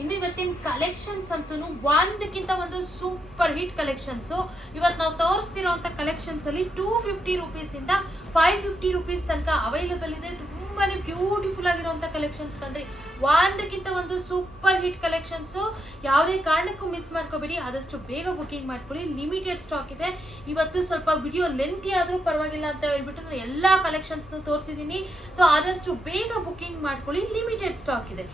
ಇನ್ನು ಇವತ್ತಿನ ಕಲೆಕ್ಷನ್ಸ್ ಅಂತೂ ಒಂದಕ್ಕಿಂತ ಒಂದು ಸೂಪರ್ ಹಿಟ್ ಕಲೆಕ್ಷನ್ಸ್ ಇವತ್ತು ನಾವು ತೋರಿಸ್ತಿರೋಂಥ ಕಲೆಕ್ಷನ್ಸ್ ಅಲ್ಲಿ ಟೂ ಫಿಫ್ಟಿ ರುಪೀಸ್ ಇಂದ ಫೈವ್ ಫಿಫ್ಟಿ ರುಪೀಸ್ ತನಕ ಅವೈಲೇಬಲ್ ಇದೆ. ತುಂಬಾನೇ ಬ್ಯೂಟಿಫುಲ್ ಆಗಿರುವಂತ ಕಲೆಕ್ಷನ್ಸ್ ಕಂಡ್ರಿ ಒಂದಕ್ಕಿಂತ ಒಂದು ಸೂಪರ್ ಹಿಟ್ ಕಲೆಕ್ಷನ್ಸ್ ಯಾವುದೇ ಕಾರಣಕ್ಕೂ ಮಿಸ್ ಮಾಡ್ಕೋಬೇಡಿ. ಆದಷ್ಟು ಬೇಗ ಬುಕಿಂಗ್ ಮಾಡ್ಕೊಳ್ಳಿ. ಲಿಮಿಟೆಡ್ ಸ್ಟಾಕ್ ಇದೆ. ಇವತ್ತು ಸ್ವಲ್ಪ ವಿಡಿಯೋ ಲೆಂತಿ ಆದ್ರೂ ಪರವಾಗಿಲ್ಲ ಅಂತ ಹೇಳ್ಬಿಟ್ಟು ನಾನು ಎಲ್ಲಾ ಕಲೆಕ್ಷನ್ಸ್ ತೋರಿಸಿದೀನಿ ಸೊ ಆದಷ್ಟು ಬೇಗ ಬುಕಿಂಗ್ ಮಾಡ್ಕೊಳ್ಳಿ. ಲಿಮಿಟೆಡ್ ಸ್ಟಾಕ್ ಇದೆ.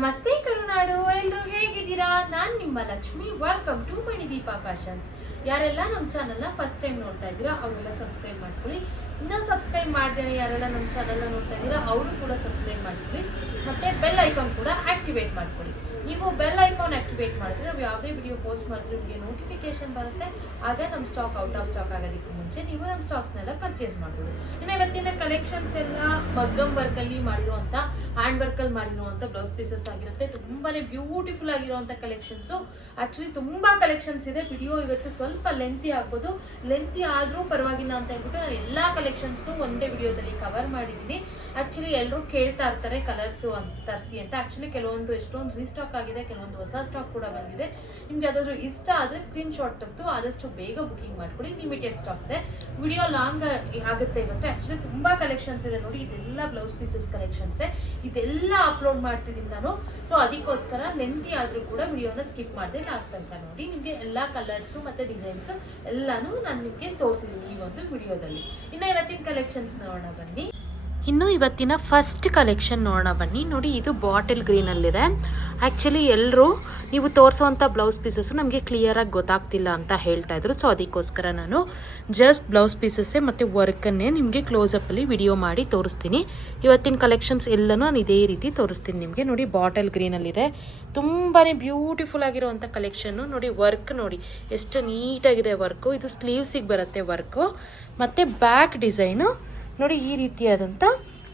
ನಮಸ್ತೆ ಕರುನಾಡು ಎಲ್ಲರೂ ಹೇಗಿದ್ದೀರಾ? ನಾನು ನಿಮ್ಮ Lakshmi. Welcome to Manideepa fashions ಯಾರೆಲ್ಲ ನಮ್ಮ ಚಾನಲ್ನ ಫಸ್ಟ್ ಟೈಮ್ ನೋಡ್ತಾ ಇದ್ದೀರಾ, ಅವರೆಲ್ಲ ಸಬ್ಸ್ಕ್ರೈಬ್ ಮಾಡ್ಕೊಳ್ಳಿ. ಇನ್ನೂ ಸಬ್ಸ್ಕ್ರೈಬ್ ಮಾಡ್ದೇನೆ ಯಾರೆಲ್ಲ ನಮ್ಮ ಚಾನಲ್ನ ನೋಡ್ತಾ ಇದ್ದೀರಾ, ಅವರು ಕೂಡ ಸಬ್ಸ್ಕ್ರೈಬ್ ಮಾಡ್ಕೊಳ್ಳಿ. ಮತ್ತೆ ಬೆಲ್ ಐಕಾನ್ ಕೂಡ ಆಕ್ಟಿವೇಟ್ ಮಾಡ್ಕೊಳ್ಳಿ. ನೀವು ಬೆಲ್ ಐಕಾನ್ ಆಕ್ಟಿವೇಟ್ ಮಾಡಿದ್ರೆ ನಾವು ಯಾವುದೇ ವಿಡಿಯೋ ಪೋಸ್ಟ್ ಮಾಡಿದ್ರೆ ನಿಮಗೆ ನೋಟಿಫಿಕೇಶನ್ ಬರುತ್ತೆ. ಆಗ ನಮ್ಮ ಸ್ಟಾಕ್ ಔಟ್ ಆಫ್ ಸ್ಟಾಕ್ ಆಗೋದಕ್ಕೆ ಮುಂಚೆ ನೀವು ನಮ್ಮ ಸ್ಟಾಕ್ಸ್ನೆಲ್ಲ ಪರ್ಚೇಸ್ ಮಾಡ್ಬೋದು. ಇನ್ನು ಇವತ್ತಿನ ಕಲೆಕ್ಷನ್ಸ್ ಎಲ್ಲ ಮಗ್ಗಮ್ ವರ್ಕಲ್ಲಿ ಮಾಡಿರುವಂಥ ಹ್ಯಾಂಡ್ ವರ್ಕಲ್ಲಿ ಮಾಡಿರುವಂಥ ಬ್ಲೌಸ್ ಪೀಸಸ್ ಆಗಿರುತ್ತೆ. ತುಂಬಾ ಬ್ಯೂಟಿಫುಲ್ ಆಗಿರುವಂಥ ಕಲೆಕ್ಷನ್ಸು ಆ್ಯಕ್ಚುಲಿ ತುಂಬ ಕಲೆಕ್ಷನ್ಸ್ ಇದೆ. ವಿಡಿಯೋ ಇವತ್ತು ಸ್ವಲ್ಪ ಲೆಂತಿ ಆಗ್ಬೋದು. ಲೆಂತಿ ಆದರೂ ಪರವಾಗಿಲ್ಲ ಅಂತ ಹೇಳ್ಬಿಟ್ಟು ನಾನು ಎಲ್ಲ ಕಲೆಕ್ಷನ್ಸ್ನು ಒಂದೇ ವಿಡಿಯೋದಲ್ಲಿ ಕವರ್ ಮಾಡಿದ್ದೀನಿ. ಆ್ಯಕ್ಚುಲಿ ಎಲ್ಲರೂ ಕೇಳ್ತಾ ಇರ್ತಾರೆ ಕಲರ್ಸು ಅಂತ ತರಿಸಿ ಅಂತ. ಆ್ಯಕ್ಚುಲಿ ಕೆಲವೊಂದು ಎಷ್ಟೊಂದು ರೀಸ್ಟಾಕ್ ಆಗಿದೆ, ಕೆಲವೊಂದು ಹೊಸ ಸ್ಟಾಕ್ ಕೂಡ ಬಂದಿದೆ. ನಿಮ್ಗೆ ಯಾವ್ದಾದ್ರು ಇಷ್ಟ ಆದರೆ ಸ್ಕ್ರೀನ್ ಶಾಟ್ ತೆಗೆದು ಆದಷ್ಟು ಬೇಗ ಬುಕಿಂಗ್ ಮಾಡ್ಕೊಡಿ. ಲಿಮಿಟೆಡ್ ಸ್ಟಾಕ್ ಇದೆ. ವಿಡಿಯೋ ಲಾಂಗ್ ಆಗುತ್ತೆ ಇವತ್ತು. ಆ್ಯಕ್ಚುಲಿ ತುಂಬ ಕಲೆಕ್ಷನ್ಸ್ ಇದೆ ನೋಡಿ. ಇದೆಲ್ಲ ಬ್ಲೌಸ್ ಪೀಸಸ್ ಕಲೆಕ್ಷನ್ಸೇ ಇದೆಲ್ಲ ಅಪ್ಲೋಡ್ ಮಾಡ್ತಿದ್ದೀನಿ ನಾನು. ಸೊ ಅದಕ್ಕೋಸ್ಕರ ಲೆಂತಿ ಆದರೂ ಕೂಡ ವಿಡಿಯೋನ ಸ್ಕಿಪ್ ಮಾಡಿದೆ ಲಾಸ್ಟ್ ತನಕ ನೋಡಿ. ನಿಮಗೆ ಎಲ್ಲ ಕಲರ್ಸು ಮತ್ತು ಡಿಸೈನ್ಸು ಎಲ್ಲನೂ ನಾನು ನಿಮಗೆ ತೋರಿಸಿದ್ದೀನಿ ಈ ಒಂದು ವಿಡಿಯೋದಲ್ಲಿ ಇನ್ನು ಇವತ್ತಿನ ಕಲೆಕ್ಷನ್ಸ್ ನೋಡೋಣ ಬನ್ನಿ. ಇನ್ನು ಇವತ್ತಿನ ಫಸ್ಟ್ ಕಲೆಕ್ಷನ್ ನೋಡೋಣ ಬನ್ನಿ. ನೋಡಿ, ಇದು ಬಾಟಲ್ ಗ್ರೀನಲ್ಲಿದೆ ಆ್ಯಕ್ಚುಲಿ ಎಲ್ಲರೂ ನೀವು ತೋರಿಸೋವಂಥ ಬ್ಲೌಸ್ ಪೀಸಸ್ಸು ನಮಗೆ ಕ್ಲಿಯರಾಗಿ ಗೊತ್ತಾಗ್ತಿಲ್ಲ ಅಂತ ಹೇಳ್ತಾ ಇದ್ರು. ಸೊ ಅದಕ್ಕೋಸ್ಕರ ನಾನು ಜಸ್ಟ್ ಬ್ಲೌಸ್ ಪೀಸಸ್ಸೇ ಮತ್ತು ವರ್ಕನ್ನೇ ನಿಮಗೆ ಕ್ಲೋಸಪ್ಪಲ್ಲಿ ವಿಡಿಯೋ ಮಾಡಿ ತೋರಿಸ್ತೀನಿ. ಇವತ್ತಿನ ಕಲೆಕ್ಷನ್ಸ್ ಎಲ್ಲನೂ ನಾನು ಇದೇ ರೀತಿ ತೋರಿಸ್ತೀನಿ ನಿಮಗೆ. ನೋಡಿ, ಬಾಟಲ್ ಗ್ರೀನಲ್ಲಿದೆ ತುಂಬಾ ಬ್ಯೂಟಿಫುಲ್ ಆಗಿರುವಂಥ ಕಲೆಕ್ಷನ್ನು ನೋಡಿ ವರ್ಕ್ ನೋಡಿ. ಎಷ್ಟು ನೀಟಾಗಿದೆ ವರ್ಕು ಇದು ಸ್ಲೀವ್ಸಿಗೆ ಬರುತ್ತೆ ವರ್ಕು ಮತ್ತು ಬ್ಯಾಕ್ ಡಿಸೈನು ನೋಡಿ ಈ ರೀತಿಯಾದಂಥ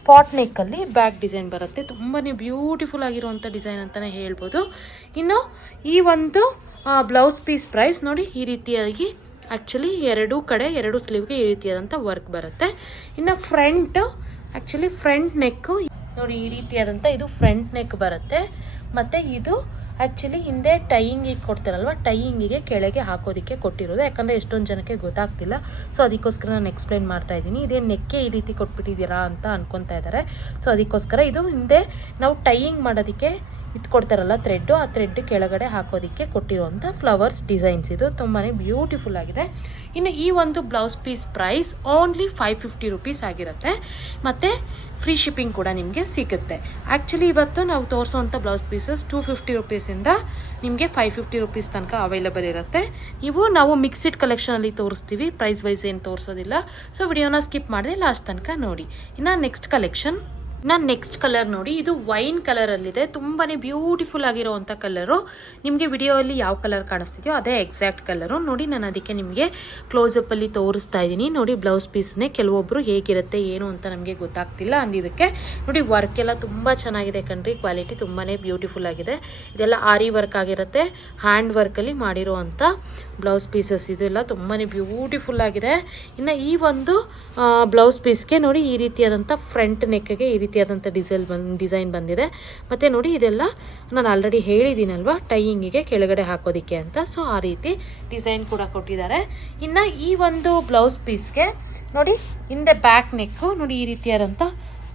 ಪಾಟ್ ನೆಕ್ಕಲ್ಲಿ ಬ್ಯಾಕ್ ಡಿಸೈನ್ ಬರುತ್ತೆ. ತುಂಬಾ ಬ್ಯೂಟಿಫುಲ್ ಆಗಿರುವಂಥ ಡಿಸೈನ್ ಅಂತಲೇ ಹೇಳ್ಬೋದು. ಇನ್ನು ಈ ಒಂದು ಬ್ಲೌಸ್ ಪೀಸ್ ಪ್ರೈಸ್ ನೋಡಿ ಈ ರೀತಿಯಾಗಿ ಆ್ಯಕ್ಚುಲಿ ಎರಡೂ ಕಡೆ, ಎರಡು ಸ್ಲೀವ್ಗೆ ಈ ರೀತಿಯಾದಂಥ ವರ್ಕ್ ಬರುತ್ತೆ. ಇನ್ನು ಫ್ರಂಟ್ ಆ್ಯಕ್ಚುಲಿ ಫ್ರಂಟ್ ನೆಕ್ಕು ನೋಡಿ ಈ ರೀತಿಯಾದಂಥ ಇದು ಫ್ರಂಟ್ ನೆಕ್ ಬರುತ್ತೆ. ಮತ್ತು ಇದು ಆ್ಯಕ್ಚುಲಿ ಹಿಂದೆ ಟೈಯಿಂಗಿಗೆ ಕೊಡ್ತಾರಲ್ವ? ಟೈಯಿಂಗಿಗೆ ಕೆಳಗೆ ಹಾಕೋದಕ್ಕೆ ಕೊಟ್ಟಿರೋದು. ಯಾಕಂದರೆ ಎಷ್ಟೊಂದು ಜನಕ್ಕೆ ಗೊತ್ತಾಗ್ತಿಲ್ಲ. ಸೊ ಅದಕ್ಕೋಸ್ಕರ ನಾನು ಎಕ್ಸ್ಪ್ಲೈನ್ ಮಾಡ್ತಾ ಇದ್ದೀನಿ. ಇದೇ ನೆಕ್ಕೆ ಈ ರೀತಿ ಕೊಟ್ಬಿಟ್ಟಿದ್ದೀರಾ ಅಂತ ಅನ್ಕೊತಾ ಇದ್ದಾರೆ ಸೊ ಅದಕ್ಕೋಸ್ಕರ ಇದು ಹಿಂದೆ ನಾವು ಟೈಯಿಂಗ್ ಮಾಡೋದಕ್ಕೆ ಇದು ಕೊಡ್ತಾರಲ್ಲ ಥ್ರೆಡ್ಡು ಆ ಥ್ರೆಡ್ ಕೆಳಗಡೆ ಹಾಕೋದಕ್ಕೆ ಕೊಟ್ಟಿರುವಂಥ ಫ್ಲವರ್ಸ್ ಡಿಸೈನ್ಸ್ ಇದು ತುಂಬಾ ಬ್ಯೂಟಿಫುಲ್ ಆಗಿದೆ. ಇನ್ನು ಈ ಒಂದು blouse piece price only five fifty rupees ಆಗಿರುತ್ತೆ. ಮತ್ತು ಫ್ರೀ ಶಿಪ್ಪಿಂಗ್ ಕೂಡ ನಿಮಗೆ ಸಿಗುತ್ತೆ. ಆ್ಯಕ್ಚುಲಿ ಇವತ್ತು ನಾವು ತೋರಿಸೋವಂಥ ಬ್ಲೌಸ್ ಪೀಸಸ್ ಟೂ ಫಿಫ್ಟಿ ರುಪೀಸಿಂದ ನಿಮಗೆ ಫೈವ್ ಫಿಫ್ಟಿ ರುಪೀಸ್ ತನಕ ಅವೈಲಬಲ್ ಇರುತ್ತೆ. ನೀವು ನಾವು ಮಿಕ್ಸಿಡ್ ಕಲೆಕ್ಷನಲ್ಲಿ ತೋರಿಸ್ತೀವಿ. ಪ್ರೈಸ್ ವೈಸ್ ಏನು ತೋರಿಸೋದಿಲ್ಲ. ಸೊ ವಿಡಿಯೋನ ಸ್ಕಿಪ್ ಮಾಡಿದೆ ಲಾಸ್ಟ್ ತನಕ ನೋಡಿ. ಇನ್ನು ನೆಕ್ಸ್ಟ್ ಕಲೆಕ್ಷನ್ ನಾನು ನೆಕ್ಸ್ಟ್ ಕಲರ್ ನೋಡಿ, ಇದು ವೈನ್ ಕಲರಲ್ಲಿದೆ ತುಂಬಾ ಬ್ಯೂಟಿಫುಲ್ ಆಗಿರೋವಂಥ ಕಲರು ನಿಮಗೆ ವಿಡಿಯೋಲ್ಲಿ ಯಾವ ಕಲರ್ ಕಾಣಿಸ್ತಿದೆಯೋ ಅದೇ ಎಕ್ಸಾಕ್ಟ್ ಕಲರು ನೋಡಿ, ನಾನು ಅದಕ್ಕೆ ನಿಮಗೆ ಕ್ಲೋಸಪ್ಪಲ್ಲಿ ತೋರಿಸ್ತಾ ಇದ್ದೀನಿ. ನೋಡಿ ಬ್ಲೌಸ್ ಪೀಸ್ನೇ ಕೆಲವೊಬ್ಬರು ಹೇಗಿರುತ್ತೆ, ಏನು ಅಂತ ನಮಗೆ ಗೊತ್ತಾಗ್ತಿಲ್ಲ ಅಂದಿದ್ದಕ್ಕೆ. ನೋಡಿ ವರ್ಕ್ ಎಲ್ಲ ತುಂಬ ಚೆನ್ನಾಗಿದೆ ಕಣ್ರಿ. ಕ್ವಾಲಿಟಿ ತುಂಬಾ ಬ್ಯೂಟಿಫುಲ್ ಆಗಿದೆ. ಇದೆಲ್ಲ ಆರಿ ವರ್ಕ್ ಆಗಿರುತ್ತೆ. ಹ್ಯಾಂಡ್ ವರ್ಕಲ್ಲಿ ಮಾಡಿರುವಂಥ ಬ್ಲೌಸ್ ಪೀಸಸ್ ಇದೆಲ್ಲ ತುಂಬಾ ಬ್ಯೂಟಿಫುಲ್ ಆಗಿದೆ. ಇನ್ನು ಈ ಒಂದು ಬ್ಲೌಸ್ ಪೀಸ್ಗೆ ನೋಡಿ ಈ ರೀತಿಯಾದಂಥ ಫ್ರಂಟ್ ನೆಕ್ಗೆ ಈ ರೀತಿಯಾದಂಥ ಡಿಸೈಲ್ ಬಂದು, ಡಿಸೈನ್ ಬಂದಿದೆ. ಮತ್ತು ನೋಡಿ ಇದೆಲ್ಲ ನಾನು ಆಲ್ರೆಡಿ ಹೇಳಿದ್ದೀನಲ್ವ ಟೈಯಿಂಗಿಗೆ ಕೆಳಗಡೆ ಹಾಕೋದಕ್ಕೆ ಅಂತ. ಸೊ ಆ ರೀತಿ ಡಿಸೈನ್ ಕೂಡ ಕೊಟ್ಟಿದ್ದಾರೆ. ಇನ್ನು ಈ ಒಂದು ಬ್ಲೌಸ್ ಪೀಸ್ಗೆ ನೋಡಿ, ಹಿಂದೆ ಬ್ಯಾಕ್ ನೆಕ್ಕು ನೋಡಿ ಈ ರೀತಿಯಾದಂಥ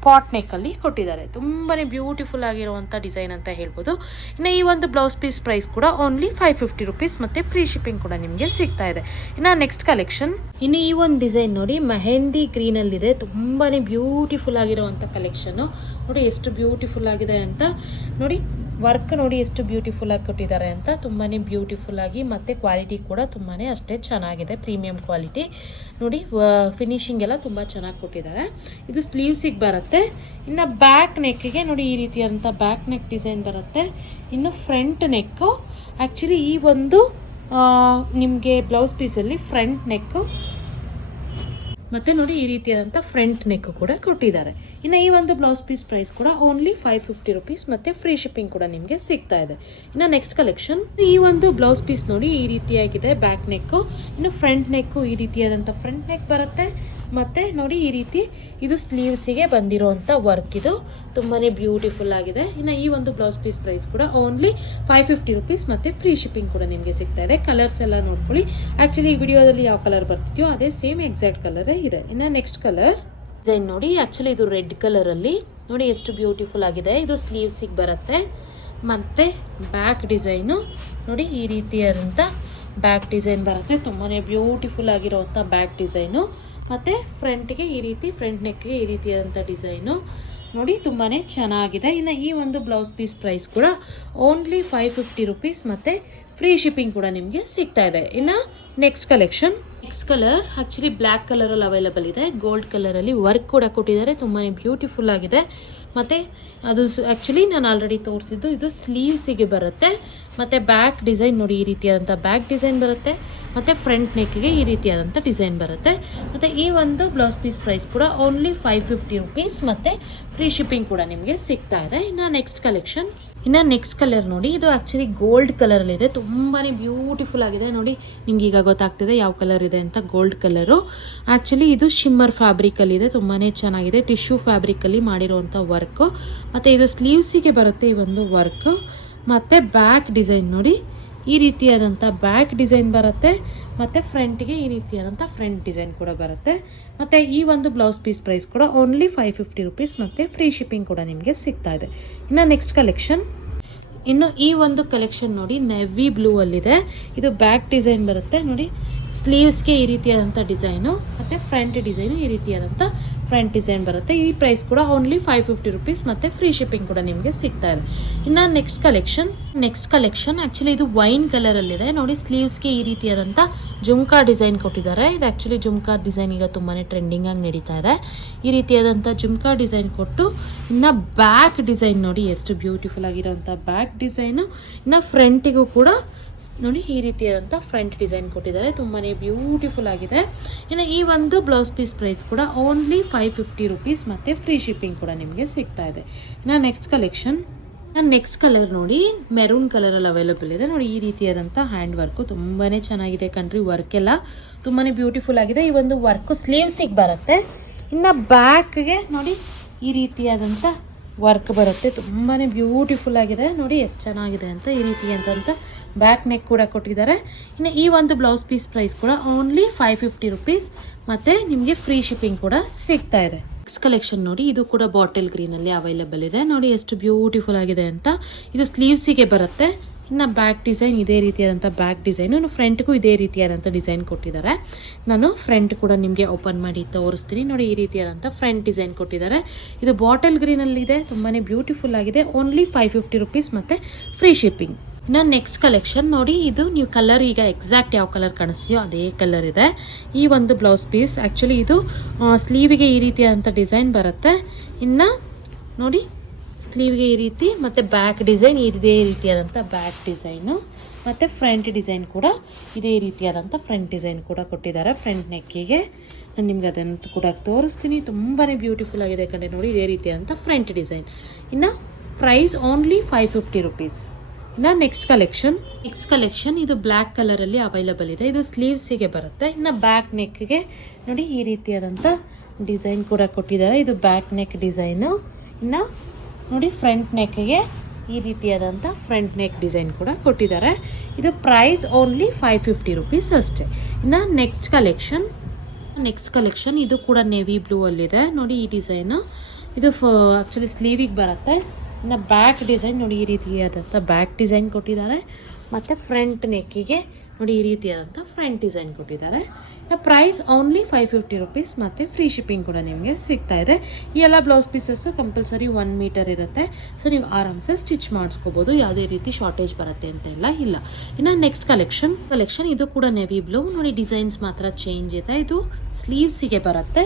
ಪಾಟ್ ನೆಕ್ಕಲ್ಲಿ ಕೊಟ್ಟಿದ್ದಾರೆ. ತುಂಬಾ ಬ್ಯೂಟಿಫುಲ್ ಆಗಿರುವಂಥ ಡಿಸೈನ್ ಅಂತ ಹೇಳ್ಬೋದು. ಇನ್ನು ಈ ಒಂದು ಬ್ಲೌಸ್ ಪೀಸ್ ಪ್ರೈಸ್ ಕೂಡ ಓನ್ಲಿ ಫೈವ್ ಫಿಫ್ಟಿ ರುಪೀಸ್ ಮತ್ತು ಫ್ರೀ ಶಿಪ್ಪಿಂಗ್ ಕೂಡ ನಿಮಗೆ ಸಿಗ್ತಾ ಇದೆ. ಇನ್ನು ನೆಕ್ಸ್ಟ್ ಕಲೆಕ್ಷನ್ ಇನ್ನು ಈ ಒಂದು ಡಿಸೈನ್ ನೋಡಿ, ಮೆಹೆಂದಿ ಗ್ರೀನಲ್ಲಿದೆ ತುಂಬಾ ಬ್ಯೂಟಿಫುಲ್ ಆಗಿರುವಂಥ ಕಲೆಕ್ಷನ್ನು ನೋಡಿ ಎಷ್ಟು ಬ್ಯೂಟಿಫುಲ್ ಆಗಿದೆ ಅಂತ. ನೋಡಿ ವರ್ಕ್ ನೋಡಿ ಎಷ್ಟು ಬ್ಯೂಟಿಫುಲ್ ಆಗಿ ಕೊಟ್ಟಿದ್ದಾರೆ ಅಂತ ತುಂಬಾ ಬ್ಯೂಟಿಫುಲ್ ಆಗಿ ಮತ್ತು ಕ್ವಾಲಿಟಿ ಕೂಡ ತುಂಬಾ ಅಷ್ಟೇ ಚೆನ್ನಾಗಿದೆ ಪ್ರೀಮಿಯಂ ಕ್ವಾಲಿಟಿ ನೋಡಿ ಫಿನಿಶಿಂಗ್ ಎಲ್ಲ ತುಂಬ ಚೆನ್ನಾಗಿ ಕೊಟ್ಟಿದ್ದಾರೆ. ಇದು ಸ್ಲೀವ್ಸಿಗೆ ಬರುತ್ತೆ. ಇನ್ನು ಬ್ಯಾಕ್ ನೆಕ್ಕಿಗೆ ನೋಡಿ ಈ ರೀತಿಯಾದಂಥ ಬ್ಯಾಕ್ ನೆಕ್ ಡಿಸೈನ್ ಬರುತ್ತೆ. ಇನ್ನು ಫ್ರಂಟ್ ನೆಕ್ಕು ಆ್ಯಕ್ಚುಲಿ ಈ ಒಂದು ನಿಮಗೆ ಬ್ಲೌಸ್ ಪೀಸಲ್ಲಿ ಫ್ರಂಟ್ ನೆಕ್ಕು ಮತ್ತು ನೋಡಿ ಈ ರೀತಿಯಾದಂಥ ಫ್ರಂಟ್ ನೆಕ್ ಕೂಡ ಕೊಟ್ಟಿದ್ದಾರೆ. ಇನ್ನು ಈ ಒಂದು ಬ್ಲೌಸ್ ಪೀಸ್ ಪ್ರೈಸ್ ಕೂಡ ಓನ್ಲಿ ಫೈವ್ ಫಿಫ್ಟಿ ರುಪೀಸ್ ಮತ್ತು ಫ್ರೀ ಶಿಪ್ಪಿಂಗ್ ಕೂಡ ನಿಮಗೆ ಸಿಗ್ತಾ ಇದೆ. ಇನ್ನು ನೆಕ್ಸ್ಟ್ ಕಲೆಕ್ಷನ್ ಈ ಒಂದು ಬ್ಲೌಸ್ ಪೀಸ್ ನೋಡಿ ಈ ರೀತಿಯಾಗಿದೆ ಬ್ಯಾಕ್ ನೆಕ್ಕು ಇನ್ನು ಫ್ರಂಟ್ ನೆಕ್ಕು ಈ ರೀತಿಯಾದಂಥ ಫ್ರಂಟ್ ನೆಕ್ ಬರುತ್ತೆ. ಮತ್ತು ನೋಡಿ ಈ ರೀತಿ ಇದು ಸ್ಲೀವ್ಸಿಗೆ ಬಂದಿರುವಂಥ ವರ್ಕ್ ಇದು. ತುಂಬಾ ಬ್ಯೂಟಿಫುಲ್ ಆಗಿದೆ. ಇನ್ನು ಈ ಒಂದು ಬ್ಲೌಸ್ ಪೀಸ್ ಪ್ರೈಸ್ ಕೂಡ ಓನ್ಲಿ ಫೈವ್ ಫಿಫ್ಟಿ ರುಪೀಸ್ ಮತ್ತು ಫ್ರೀ ಶಿಪ್ಪಿಂಗ್ ಕೂಡ ನಿಮಗೆ ಸಿಗ್ತಾ ಇದೆ. ಕಲರ್ಸ್ ಎಲ್ಲ ನೋಡ್ಕೊಳ್ಳಿ. ಆ್ಯಕ್ಚುಲಿ ಈ ವಿಡಿಯೋದಲ್ಲಿ ಯಾವ ಕಲರ್ ಬರ್ತಿದೆಯೋ ಅದೇ ಸೇಮ್ ಎಕ್ಸಾಕ್ಟ್ ಕಲರೇ ಇದೆ. ಇನ್ನು ನೆಕ್ಸ್ಟ್ ಕಲರ್ ಡಿಸೈನ್ ನೋಡಿ. ಆ್ಯಕ್ಚುಲಿ ಇದು ರೆಡ್ ಕಲರಲ್ಲಿ ನೋಡಿ ಎಷ್ಟು ಬ್ಯೂಟಿಫುಲ್ ಆಗಿದೆ. ಇದು ಸ್ಲೀವ್ಸಿಗೆ ಬರುತ್ತೆ. ಮತ್ತು ಬ್ಯಾಕ್ ಡಿಸೈನು ನೋಡಿ ಈ ರೀತಿಯಾದಂಥ ಬ್ಯಾಕ್ ಡಿಸೈನ್ ಬರುತ್ತೆ. ತುಂಬಾ ಬ್ಯೂಟಿಫುಲ್ ಆಗಿರೋವಂಥ ಬ್ಯಾಕ್ ಡಿಸೈನು ಮತ್ತು ಫ್ರಂಟ್ಗೆ ಈ ರೀತಿ ಫ್ರಂಟ್ ನೆಕ್ಗೆ ಈ ರೀತಿಯಾದಂಥ ಡಿಸೈನು ನೋಡಿ ತುಂಬಾ ಚೆನ್ನಾಗಿದೆ. ಇನ್ನು ಈ ಒಂದು ಬ್ಲೌಸ್ ಪೀಸ್ ಪ್ರೈಸ್ ಕೂಡ ಓನ್ಲಿ ಫೈವ್ ಫಿಫ್ಟಿ ರುಪೀಸ್ ಮತ್ತು ಫ್ರೀ ಶಿಪ್ಪಿಂಗ್ ಕೂಡ ನಿಮಗೆ ಸಿಗ್ತಾ ಇದೆ. ಇನ್ನು next collection next colour actually black ಕಲರಲ್ಲಿ ಅವೈಲಬಲ್ ಇದೆ. ಗೋಲ್ಡ್ ಕಲರಲ್ಲಿ ವರ್ಕ್ ಕೂಡ ಕೊಟ್ಟಿದ್ದಾರೆ. ತುಂಬಾ ಬ್ಯೂಟಿಫುಲ್ ಆಗಿದೆ. ಮತ್ತು ಅದು ಆ್ಯಕ್ಚುಲಿ ನಾನು ಆಲ್ರೆಡಿ ತೋರಿಸಿದ್ದು ಇದು ಸ್ಲೀವ್ಸಿಗೆ ಬರುತ್ತೆ. ಮತ್ತು ಬ್ಯಾಕ್ ಡಿಸೈನ್ ನೋಡಿ ಈ ರೀತಿಯಾದಂಥ ಬ್ಯಾಕ್ ಡಿಸೈನ್ ಬರುತ್ತೆ. ಮತ್ತು ಫ್ರಂಟ್ ನೆಕ್ಗೆ ಈ ರೀತಿಯಾದಂಥ ಡಿಸೈನ್ ಬರುತ್ತೆ. ಮತ್ತು ಈ ಒಂದು ಬ್ಲೌಸ್ ಪೀಸ್ ಪ್ರೈಸ್ ಕೂಡ ಓನ್ಲಿ ಫೈವ್ ಫಿಫ್ಟಿ ರುಪೀಸ್ ಮತ್ತು ಫ್ರೀ ಶಿಪ್ಪಿಂಗ್ ಕೂಡ ನಿಮಗೆ ಸಿಗ್ತಾ ಇದೆ. ಇನ್ನು ನೆಕ್ಸ್ಟ್ ಕಲೆಕ್ಷನ್ ಇನ್ನು ನೆಕ್ಸ್ಟ್ ಕಲರ್ ನೋಡಿ, ಇದು ಆ್ಯಕ್ಚುಲಿ ಗೋಲ್ಡ್ ಕಲರಲ್ಲಿದೆ ತುಂಬಾ ಬ್ಯೂಟಿಫುಲ್ ಆಗಿದೆ. ನೋಡಿ, ನಿಮ್ಗೆ ಈಗ ಗೊತ್ತಾಗ್ತಿದೆ ಯಾವ ಕಲರ್ ಇದೆ ಅಂತ ಗೋಲ್ಡ್ ಕಲರು ಆ್ಯಕ್ಚುಲಿ ಇದು ಶಿಮ್ಮರ್ ಫ್ಯಾಬ್ರಿಕಲ್ಲಿದೆ ತುಂಬಾ ಚೆನ್ನಾಗಿದೆ. ಟಿಶ್ಯೂ ಫ್ಯಾಬ್ರಿಕಲ್ಲಿ ಮಾಡಿರುವಂಥ ವರ್ಕು ಮತ್ತು ಇದು ಸ್ಲೀವ್ಸಿಗೆ ಬರುತ್ತೆ ಈ ಒಂದು ವರ್ಕು ಮತ್ತು ಬ್ಯಾಕ್ ಡಿಸೈನ್ ನೋಡಿ ಈ ರೀತಿಯಾದಂಥ ಬ್ಯಾಕ್ ಡಿಸೈನ್ ಬರುತ್ತೆ, ಮತ್ತು ಫ್ರಂಟ್ಗೆ ಈ ರೀತಿಯಾದಂಥ ಫ್ರಂಟ್ ಡಿಸೈನ್ ಕೂಡ ಬರುತ್ತೆ. ಮತ್ತು ಈ ಒಂದು ಬ್ಲೌಸ್ ಪೀಸ್ ಪ್ರೈಸ್ ಕೂಡ ಓನ್ಲಿ ಫೈವ್ ಫಿಫ್ಟಿ ರುಪೀಸ್ ಮತ್ತು ಫ್ರೀ ಶಿಪ್ಪಿಂಗ್ ಕೂಡ ನಿಮಗೆ ಸಿಗ್ತಾ ಇದೆ. ಇನ್ನು ನೆಕ್ಸ್ಟ್ ಕಲೆಕ್ಷನ್ ಇನ್ನು ಈ ಒಂದು ಕಲೆಕ್ಷನ್ ನೋಡಿ ನೆವಿ ಬ್ಲೂ ಅಲ್ಲಿದೆ. ಇದು ಬ್ಯಾಕ್ ಡಿಸೈನ್ ಬರುತ್ತೆ. ನೋಡಿ ಸ್ಲೀವ್ಸ್ಗೆ ಈ ರೀತಿಯಾದಂಥ ಡಿಸೈನು ಮತ್ತು ಫ್ರಂಟ್ ಡಿಸೈನು ಈ ರೀತಿಯಾದಂಥ ಫ್ರಂಟ್ ಡಿಸೈನ್ ಬರುತ್ತೆ. ಈ ಪ್ರೈಸ್ ಕೂಡ ಓನ್ಲಿ ಫೈವ್ ಫಿಫ್ಟಿ ರುಪೀಸ್ ಮತ್ತು ಫ್ರೀ ಶಿಪ್ಪಿಂಗ್ ಕೂಡ ನಿಮಗೆ ಸಿಗ್ತಾ ಇದೆ. ಇನ್ನು next collection next collection actually ಇದು ವೈನ್ ಕಲರಲ್ಲಿದೆ ನೋಡಿ ಸ್ಲೀವ್ಸ್ಗೆ ಈ ರೀತಿಯಾದಂಥ ಜುಮ್ಕಾ ಡಿಸೈನ್ ಕೊಟ್ಟಿದ್ದಾರೆ. ಇದು ಆ್ಯಕ್ಚುಲಿ ಜುಮ್ಕಾ ಡಿಸೈನ್ ಈಗ ತುಂಬಾನೇ ಟ್ರೆಂಡಿಂಗ್ ಆಗಿ ನಡೀತಾ ಇದೆ. ಈ ರೀತಿಯಾದಂಥ ಜುಮ್ಕಾ ಡಿಸೈನ್ ಕೊಟ್ಟು ಇನ್ನು ಬ್ಯಾಕ್ ಡಿಸೈನ್ ನೋಡಿ ಎಷ್ಟು ಬ್ಯೂಟಿಫುಲ್ ಆಗಿರೋಂಥ ಬ್ಯಾಕ್ ಡಿಸೈನು ಇನ್ನು ಫ್ರಂಟಿಗೂ ಕೂಡ ನೋಡಿ ಈ ರೀತಿಯಾದಂಥ ಫ್ರಂಟ್ ಡಿಸೈನ್ ಕೊಟ್ಟಿದ್ದಾರೆ. ತುಂಬಾ ಬ್ಯೂಟಿಫುಲ್ ಆಗಿದೆ. ಇನ್ನು ಈ ಒಂದು ಬ್ಲೌಸ್ ಪೀಸ್ ಪ್ರೈಸ್ ಕೂಡ ಓನ್ಲಿ ಫೈವ್ ಫಿಫ್ಟಿ ರುಪೀಸ್ ಮತ್ತು ಫ್ರೀ ಶಿಪ್ಪಿಂಗ್ ಕೂಡ ನಿಮಗೆ ಸಿಗ್ತಾ ಇದೆ. ಇನ್ನು ನೆಕ್ಸ್ಟ್ ಕಲೆಕ್ಷನ್ ನಾನು ನೆಕ್ಸ್ಟ್ ಕಲರ್ ನೋಡಿ ಮೆರೂನ್ ಕಲರಲ್ಲಿ ಅವೈಲಬಲ್ ಇದೆ. ನೋಡಿ, ಈ ರೀತಿಯಾದಂಥ ಹ್ಯಾಂಡ್ ವರ್ಕು ತುಂಬಾ ಚೆನ್ನಾಗಿದೆ ಕಣ್ರಿ ವರ್ಕ್ ಎಲ್ಲ ತುಂಬಾ ಬ್ಯೂಟಿಫುಲ್ ಆಗಿದೆ. ಈ ಒಂದು ವರ್ಕು ಸ್ಲೀವ್ಸಿಗೆ ಬರುತ್ತೆ. ಇನ್ನು ಬ್ಯಾಕ್ಗೆ ನೋಡಿ, ಈ ರೀತಿಯಾದಂಥ ವರ್ಕ್ ಬರುತ್ತೆ. ತುಂಬಾ ಬ್ಯೂಟಿಫುಲ್ ಆಗಿದೆ. ನೋಡಿ, ಎಷ್ಟು ಚೆನ್ನಾಗಿದೆ ಅಂತ, ಈ ರೀತಿ ರೀತಿಯಾದಂಥ ಬ್ಯಾಕ್ ನೆಕ್ ಕೂಡ ಕೊಟ್ಟಿದ್ದಾರೆ. ಇನ್ನು ಈ ಒಂದು ಬ್ಲೌಸ್ ಪೀಸ್ ಪ್ರೈಸ್ ಕೂಡ ಓನ್ಲಿ ಫೈವ್ ಫಿಫ್ಟಿ ರುಪೀಸ್ ಮತ್ತು ನಿಮಗೆ ಫ್ರೀ ಶಿಪ್ಪಿಂಗ್ ಕೂಡ ಸಿಗ್ತಾ ಇದೆ. ನೆಕ್ಸ್ಟ್ ಕಲೆಕ್ಷನ್ ನೋಡಿ, ಇದು ಕೂಡ ಬಾಟಲ್ ಗ್ರೀನಲ್ಲಿ ಅವೈಲಬಲ್ ಇದೆ. ನೋಡಿ ಎಷ್ಟು ಬ್ಯೂಟಿಫುಲ್ ಆಗಿದೆ ಅಂತ. ಇದು ಸ್ಲೀವ್ಸಿಗೆ ಬರುತ್ತೆ. ಇನ್ನು ಬ್ಯಾಕ್ ಡಿಸೈನ್ ಇದೇ ರೀತಿಯಾದಂಥ ಬ್ಯಾಕ್ ಡಿಸೈನು ಫ್ರಂಟ್ಗೂ ಇದೇ ರೀತಿಯಾದಂಥ ಡಿಸೈನ್ ಕೊಟ್ಟಿದ್ದಾರೆ. ನಾನು ಫ್ರಂಟ್ ಕೂಡ ನಿಮಗೆ ಓಪನ್ ಮಾಡಿ ತೋರಿಸ್ತೀನಿ. ನೋಡಿ ಈ ರೀತಿಯಾದಂಥ ಫ್ರಂಟ್ ಡಿಸೈನ್ ಕೊಟ್ಟಿದ್ದಾರೆ. ಇದು ಬಾಟಲ್ ಗ್ರೀನಲ್ಲಿದೆ ತುಂಬಾ ಬ್ಯೂಟಿಫುಲ್ ಆಗಿದೆ. ಓನ್ಲಿ ಫೈವ್ ಫಿಫ್ಟಿ ರುಪೀಸ್ ಮತ್ತು ಫ್ರೀ ಶಿಪ್ಪಿಂಗ್ ಇನ್ನು ನೆಕ್ಸ್ಟ್ ಕಲೆಕ್ಷನ್ ನೋಡಿ, ಇದು ನೀವು ಕಲರ್ ಈಗ ಎಕ್ಸಾಕ್ಟ್ ಯಾವ ಕಲರ್ ಕಾಣಿಸ್ತೀಯೋ ಅದೇ ಕಲರ್ ಇದೆ. ಈ ಒಂದು ಬ್ಲೌಸ್ ಪೀಸ್ ಆ್ಯಕ್ಚುಲಿ ಇದು ಸ್ಲೀವಿಗೆ ಈ ರೀತಿಯಾದಂಥ ಡಿಸೈನ್ ಬರುತ್ತೆ. ಇನ್ನು ನೋಡಿ ಸ್ಲೀವ್ಗೆ ಈ ರೀತಿ, ಮತ್ತು ಬ್ಯಾಕ್ ಡಿಸೈನ್ ಇದೇ ರೀತಿಯಾದಂಥ ಬ್ಯಾಕ್ ಡಿಸೈನು ಮತ್ತು ಫ್ರಂಟ್ ಡಿಸೈನ್ ಕೂಡ ಇದೇ ರೀತಿಯಾದಂಥ ಫ್ರಂಟ್ ಡಿಸೈನ್ ಕೂಡ ಕೊಟ್ಟಿದ್ದಾರೆ ಫ್ರಂಟ್ ನೆಕ್ಕಿಗೆ ನಾನು ನಿಮ್ಗೆ ಅದನ್ನು ಕೂಡ ತೋರಿಸ್ತೀನಿ. ತುಂಬಾ ಬ್ಯೂಟಿಫುಲ್ ಆಗಿದೆ ಕಡೆ ನೋಡಿ, ಇದೇ ರೀತಿಯಾದಂಥ ಫ್ರಂಟ್ ಡಿಸೈನ್ ಇನ್ನು price only five fifty rupees ಇನ್ನು ನೆಕ್ಸ್ಟ್ ಕಲೆಕ್ಷನ್ ನೆಕ್ಸ್ಟ್ ಕಲೆಕ್ಷನ್ ಇದು ಬ್ಲ್ಯಾಕ್ ಕಲರಲ್ಲಿ ಅವೈಲಬಲ್ ಇದೆ. ಇದು ಸ್ಲೀವ್ಸಿಗೆ ಬರುತ್ತೆ. ಇನ್ನು ಬ್ಯಾಕ್ ನೆಕ್ಗೆ ನೋಡಿ ಈ ರೀತಿಯಾದಂಥ ಡಿಸೈನ್ ಕೂಡ ಕೊಟ್ಟಿದ್ದಾರೆ. ಇದು ಬ್ಯಾಕ್ ನೆಕ್ ಡಿಸೈನು ಇನ್ನು ನೋಡಿ ಫ್ರಂಟ್ ನೆಕ್ಗೆ ಈ ರೀತಿಯಾದಂಥ ಫ್ರಂಟ್ ನೆಕ್ ಡಿಸೈನ್ ಕೂಡ ಕೊಟ್ಟಿದ್ದಾರೆ. ಇದು price only five fifty rupees ಅಷ್ಟೇ. ಇನ್ನು ನೆಕ್ಸ್ಟ್ ಕಲೆಕ್ಷನ್ ನೆಕ್ಸ್ಟ್ ಕಲೆಕ್ಷನ್ ಇದು ಕೂಡ ನೇವಿ ಬ್ಲೂ ಅಲ್ಲಿದೆ. ನೋಡಿ ಈ ಡಿಸೈನು ಇದು ಆ್ಯಕ್ಚುಲಿ ಸ್ಲೀವಿಗೆ ಬರುತ್ತೆ. ಇನ್ನು ಬ್ಯಾಕ್ ಡಿಸೈನ್ ನೋಡಿ ಈ ರೀತಿಯಾದಂಥ ಬ್ಯಾಕ್ ಡಿಸೈನ್ ಕೊಟ್ಟಿದ್ದಾರೆ. ಮತ್ತು ಫ್ರಂಟ್ ನೆಕ್ಕಿಗೆ ನೋಡಿ ಈ ರೀತಿಯಾದಂಥ ಫ್ರಂಟ್ ಡಿಸೈನ್ ಕೊಟ್ಟಿದ್ದಾರೆ. Price only five fifty rupees ಮತ್ತು ಫ್ರೀ ಶಿಪ್ಪಿಂಗ್ ಕೂಡ ನಿಮಗೆ ಸಿಗ್ತಾ ಇದೆ. ಈ ಎಲ್ಲ blouse pieces compulsory one metre ಇರುತ್ತೆ. ಸೊ ನೀವು ಆರಾಮ್ಸೆ ಸ್ಟಿಚ್ ಮಾಡಿಸ್ಕೋಬೋದು. ಯಾವುದೇ ರೀತಿ ಶಾರ್ಟೇಜ್ ಬರುತ್ತೆ ಅಂತ ಎಲ್ಲ ಇಲ್ಲ. ಇನ್ನು ನೆಕ್ಸ್ಟ್ ಕಲೆಕ್ಷನ್ ಕಲೆಕ್ಷನ್ ಇದು ಕೂಡ ನೆವಿ ಬ್ಲೂ ನೋಡಿ ಡಿಸೈನ್ಸ್ ಮಾತ್ರ ಚೇಂಜ್ ಇದೆ. ಇದು ಸ್ಲೀವ್ಸಿಗೆ ಬರುತ್ತೆ.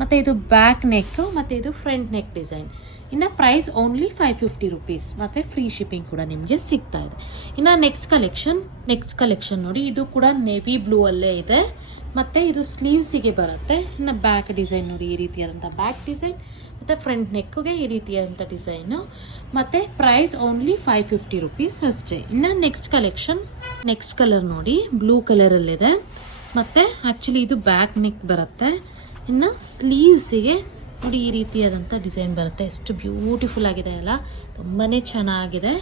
ಮತ್ತು ಇದು ಬ್ಯಾಕ್ ನೆಕ್ಕು ಮತ್ತು ಇದು ಫ್ರಂಟ್ ನೆಕ್ ಡಿಸೈನ್ ಇನ್ನು price only five fifty rupees ಮತ್ತು ಫ್ರೀ ಶಿಪ್ಪಿಂಗ್ ಕೂಡ ನಿಮಗೆ ಸಿಗ್ತಾ ಇದೆ. ಇನ್ನು ನೆಕ್ಸ್ಟ್ ಕಲೆಕ್ಷನ್ ನೆಕ್ಸ್ಟ್ ಕಲೆಕ್ಷನ್ ನೋಡಿ, ಇದು ಕೂಡ ನೆವಿ ಬ್ಲೂ ಅಲ್ಲೇ ಇದೆ. ಮತ್ತು ಇದು ಸ್ಲೀವ್ಸಿಗೆ ಬರುತ್ತೆ. ಇನ್ನು ಬ್ಯಾಕ್ ಡಿಸೈನ್ ನೋಡಿ, ಈ ರೀತಿಯಾದಂಥ ಬ್ಯಾಕ್ ಡಿಸೈನ್ ಮತ್ತು ಫ್ರಂಟ್ ನೆಕ್ಗೆ ಈ ರೀತಿಯಾದಂಥ ಡಿಸೈನು ಮತ್ತು price only five fifty rupees ಅಷ್ಟೇ. ಇನ್ನು ನೆಕ್ಸ್ಟ್ ಕಲೆಕ್ಷನ್ ನೆಕ್ಸ್ಟ್ ಕಲರ್ ನೋಡಿ ಬ್ಲೂ ಕಲರಲ್ಲಿದೆ ಮತ್ತು ಆ್ಯಕ್ಚುಲಿ ಇದು ಬ್ಯಾಕ್ ನೆಕ್ ಬರುತ್ತೆ. ಇನ್ನು ಸ್ಲೀವ್ಸಿಗೆ ನೋಡಿ ಈ ರೀತಿಯಾದಂಥ ಡಿಸೈನ್ ಬರುತ್ತೆ. ಎಷ್ಟು ಬ್ಯೂಟಿಫುಲ್ ಆಗಿದೆ ಅಲ್ಲ? ತುಂಬಾ ಚೆನ್ನಾಗಿದೆ.